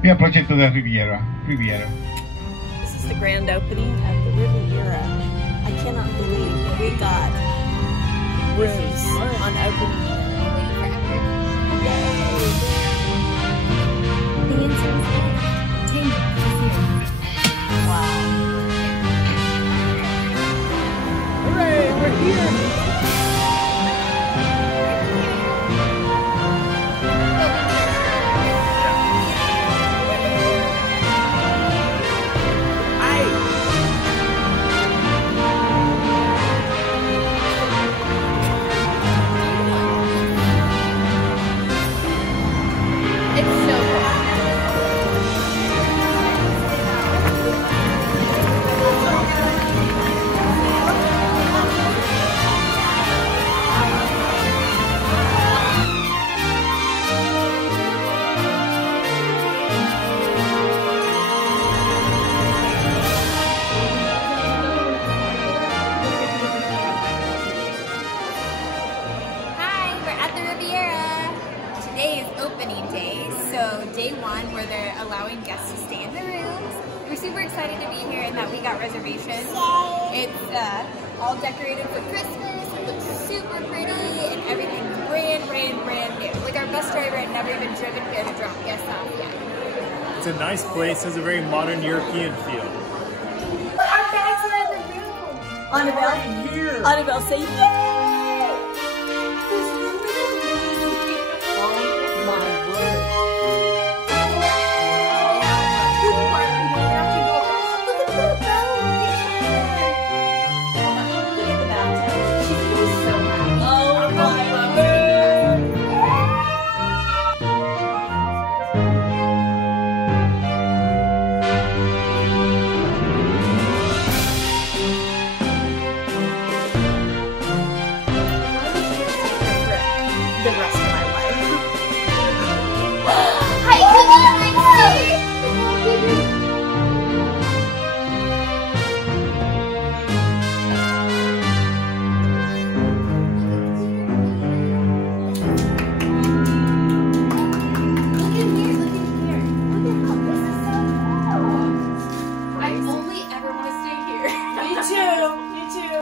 Vi al progetto della Riviera. This is the grand opening of the Riviera. I cannot believe we got rooms on opening day. The inside tango is here. Wow. Hooray, we're here! Opening day, so day one where they're allowing guests to stay in the rooms. We're super excited to be here and that we got reservations. It's all decorated for Christmas. It looks super pretty and everything's brand new. Like our bus driver had never even driven here to drop guests off yet. It's a nice place, has a very modern European feel. Our bags are in the room. Annabelle, say yay! The rest of my life. Hi, I only ever want to stay here. Me too. Me too.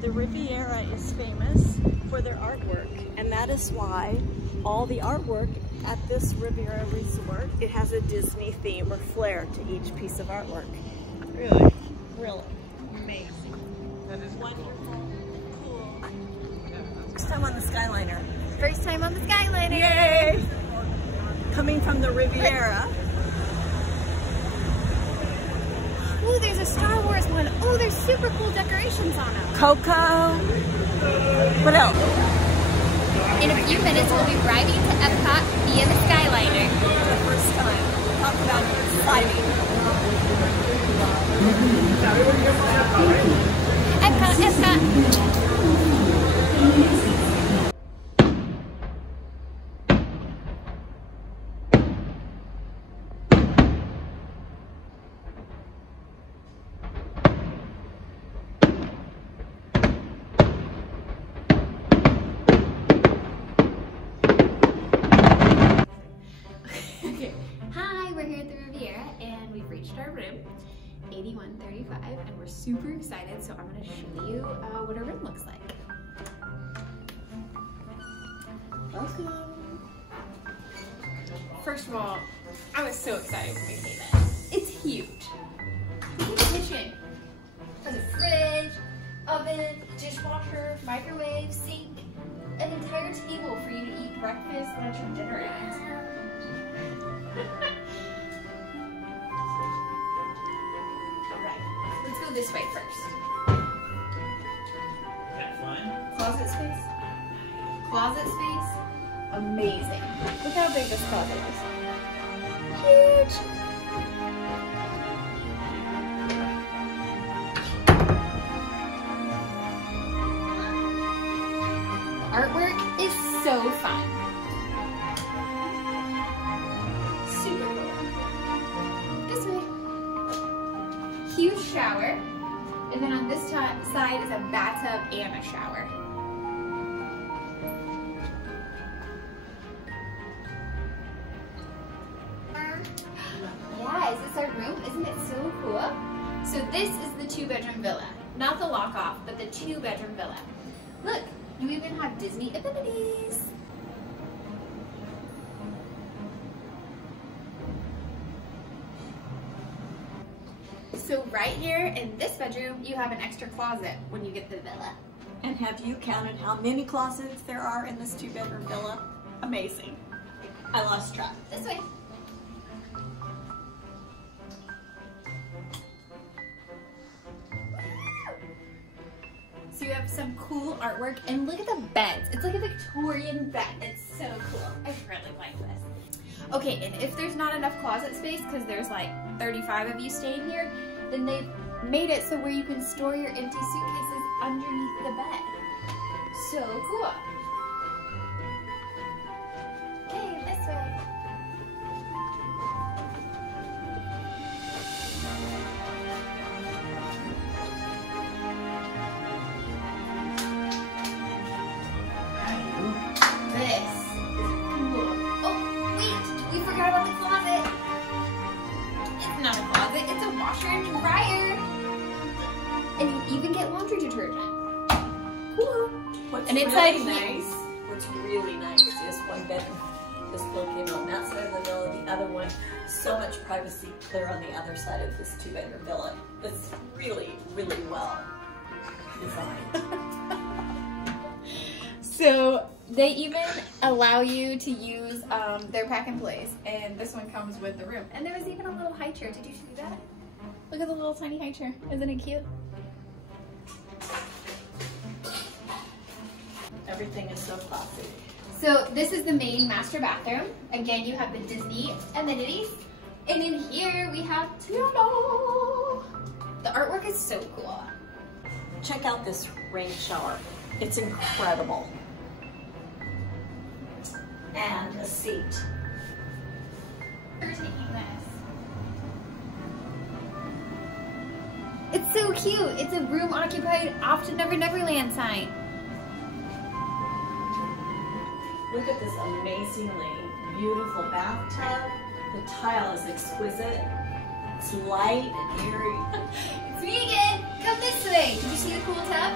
The Riviera is famous for their artwork, and that is why all the artwork at this Riviera resort, it has a Disney theme or flair to each piece of artwork. Really? Really. Amazing. That is Wonderful. Cool. First time on the Skyliner. First time on the Skyliner. Yay! Coming from the Riviera. the Star Wars one. Oh, there's super cool decorations on them. Coco. What else? In a few minutes, we'll be riding to Epcot via the Skyliner. For the first time. Talk about exciting. Epcot, Epcot. Hi, we're here at the Riviera and we've reached our room, 8135, and we're super excited, so I'm going to show you what our room looks like. Welcome. First of all, I was so excited when we came in. It's huge. Look at the kitchen. It has a fridge, oven, dishwasher, microwave, sink, an entire table for you to eat breakfast, lunch, and dinner at. Alright, let's go this way first. Have fun. Closet space. Closet space. Amazing. Look how big this closet is. Huge. The artwork is so fun. Super cool. This way. Huge shower. And then on this side is a bathtub and a shower. Yeah, is this our room? Isn't it so cool? So this is the 2-bedroom villa. Not the lock-off, but the 2-bedroom villa. Look, you even have Disney amenities. So right here in this bedroom, you have an extra closet when you get the villa. And have you counted how many closets there are in this 2-bedroom villa? Amazing. I lost track. This way. So you have some cool artwork, and look at the beds. It's like a Victorian bed. It's so cool. I really like this. Okay, and if there's not enough closet space, because there's like 35 of you staying here, then they've made it so where you can store your empty suitcases underneath the bed. So cool. Okay, this way. This is cool. Oh, wait, we forgot about the closet. It's not a closet, it's a washer and dryer. And you even get laundry detergent. Cool. What's And it's really like nice, what's really nice is one bedroom is located on that side of the villa, the other one, so much privacy clear on the other side of this 2-bedroom villa. It's really, really well designed. So they even allow you to use their pack and plays, and this one comes with the room. And there was even a little high chair. Did you see that? Look at the little tiny high chair. Isn't it cute? Everything is so classy. So this is the main master bathroom. Again, you have the Disney amenities. And in here we have Tiana. The artwork is so cool. Check out this rain shower. It's incredible. And a seat. We're taking this. It's so cute. It's a room occupied off to Never Neverland sign. Look at this amazingly beautiful bathtub. The tile is exquisite. It's light and airy. It's me again. Come this way. Did you see the cool tub?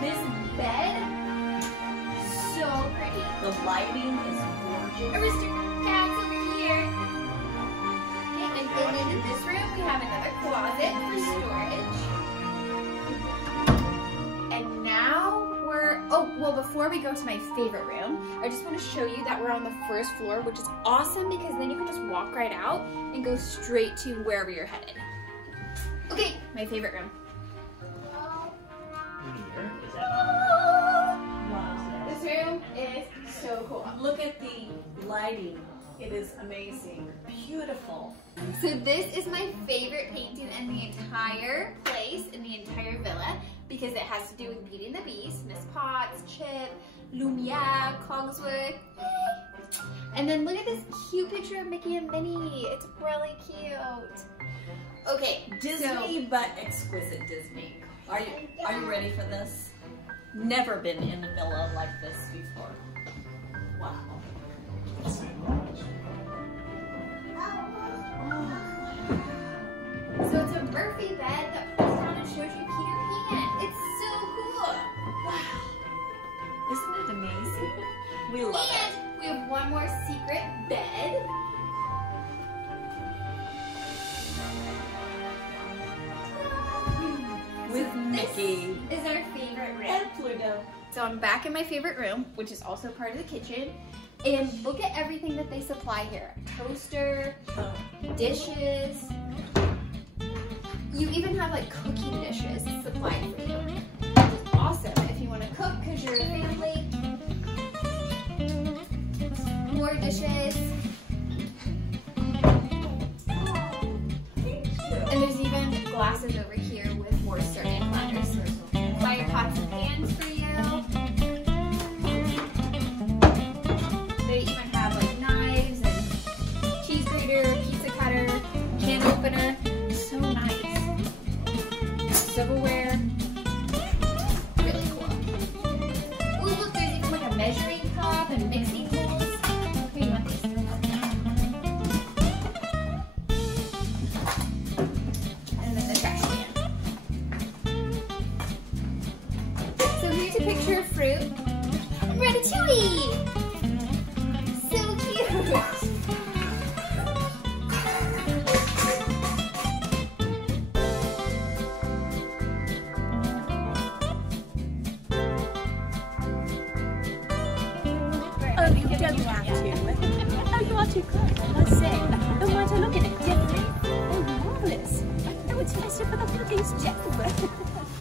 This bed, so pretty. The lighting is gorgeous. Aristocats over here. Okay, and then in this room we have another closet for storage. And now we're, oh, well before we go to my favorite room, I just want to show you that we're on the first floor, which is awesome because then you can just walk right out and go straight to wherever you're headed. Okay, my favorite room. This room is so cool. Look at the lighting. It is amazing. Beautiful. So this is my favorite painting in the entire place, in the entire villa, because it has to do with Beauty and the Beast, Miss Potts, Chip, Lumiere, Cogsworth. And then look at this cute picture of Mickey and Minnie. It's really cute. Okay, Disney, but exquisite Disney. Are you ready for this? Never been in a villa like this before. Wow. So it's a Murphy bed that pulls down and shows you Peter Pan. It's so cool. Wow. Isn't it amazing? We love it. And we have one more secret bed. With Mickey. This is our favorite room. And Pluto. So I'm back in my favorite room, which is also part of the kitchen. And look at everything that they supply here. Toaster, dishes. You even have like cooking dishes supplied for you. Which is awesome if you want to cook because you're a family. More dishes. And there's even glasses over here with more certain platters. Fire pots and pans for you. They even have like knives and cheese grater, pizza cutter, can opener. So nice. Silverware. Really cool. Ooh, look, there's even like a measuring cup and mixing bowls. Here, you want these? And then the trash can. So here's a picture of fruit. And ratatouille! So cute! Oh, you don't have to. Oh, you are too kind, I must say. Oh, might I look at it, Jeffrey? Oh, marvellous. Oh, it's festive for the holidays, Jeffrey.